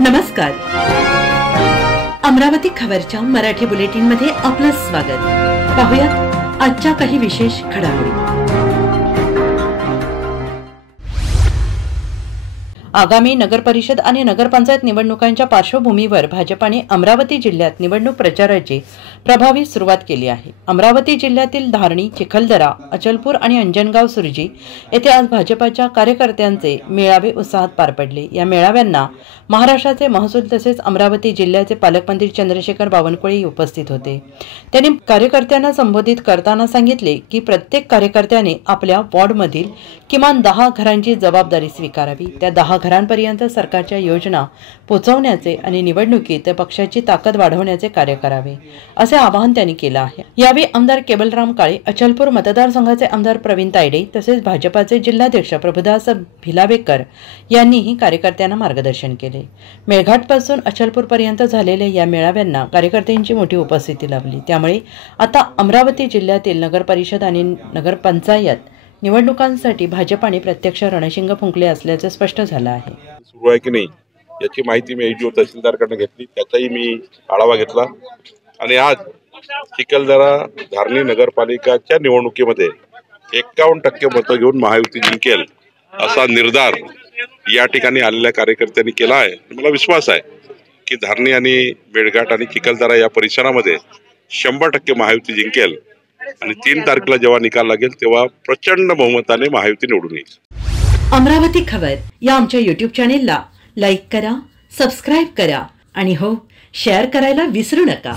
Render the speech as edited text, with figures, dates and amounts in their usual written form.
नमस्कार. अमरावती खबरच्या मराठी बुलेटिन मध्ये आपलं स्वागत. पाहूयात आजच्या काही विशेष घडामोडी. आगामी नगर परिषद आणि नगरपंचायत निवडणुकांच्या पार्श्वभूमीवर भाजपाने अमरावती जिल्ह्यात निवडणूक प्रचाराची प्रभावी सुरुवात केली आहे. अमरावती जिल्ह्यातील धारणी, चिखलदरा, अचलपूर आणि अंजनगाव सुर्जी येथे आज भाजपाच्या कार्यकर्त्यांचे मेळावे उत्साहात पार पडले. या मेळाव्यांना महाराष्ट्राचे महसूल तसेच अमरावती जिल्ह्याचे पालकमंत्री चंद्रशेखर बावनकुळे उपस्थित होते. त्यांनी कार्यकर्त्यांना संबोधित करताना सांगितले की प्रत्येक कार्यकर्त्याने आपल्या वॉर्डमधील किमान 10 घरांची जबाबदारी स्वीकारावी. त्या 10 घरांपर्यंत सरकारच्या योजना पोहोचवण्याचे आणि निवडणुकीत पक्षाची ताकद वाढवण्याचे कार्य करावे, असे आवाहन त्यांनी केले आहे. यावेळी आमदार केवलराम काळे, अचलपूर मतदारसंघाचे आमदार प्रवीण तायडे तसेच भाजपाचे जिल्हाध्यक्ष प्रभुदास भिलावेकर यांनीही कार्यकर्त्यांना मार्गदर्शन केले. मेळघाटपासून अचलपूरपर्यंत झालेल्या या मेळाव्यांना कार्यकर्त्यांची मोठी उपस्थिती लाभली. त्यामुळे आता अमरावती जिल्ह्यातील नगरपरिषद आणि नगरपंचायत निवडणुकांसाठी भाजपाने प्रत्यक्ष रणशिंग फुंकले असल्याचे स्पष्ट झालं आहे. सुरू आहे की नाही याची माहिती मी एजीओ तहसीलदारकडून घेतली, त्याचाही मी आढावा घेतला आणि आज चिखलदरा धारणी नगरपालिकाच्या निवडणुकीमध्ये 51% मतं घेऊन महायुती जिंकेल असा निर्धार या ठिकाणी आलेल्या कार्यकर्त्यांनी केला आहे. मला विश्वास आहे की धारणी आणि मेळघाट आणि चिखलदरा या परिसरामध्ये 100% महायुती जिंकेल आणि 3 तारखेला जेव्हा निकाल लागेल तेव्हा प्रचंड बहुमताने महायुती निवडून येईल. अमरावती खबर या आमच्या YouTube चॅनेलला लाईक करा, सबस्क्राईब करा आणि हो, शेअर करायला विसरू नका.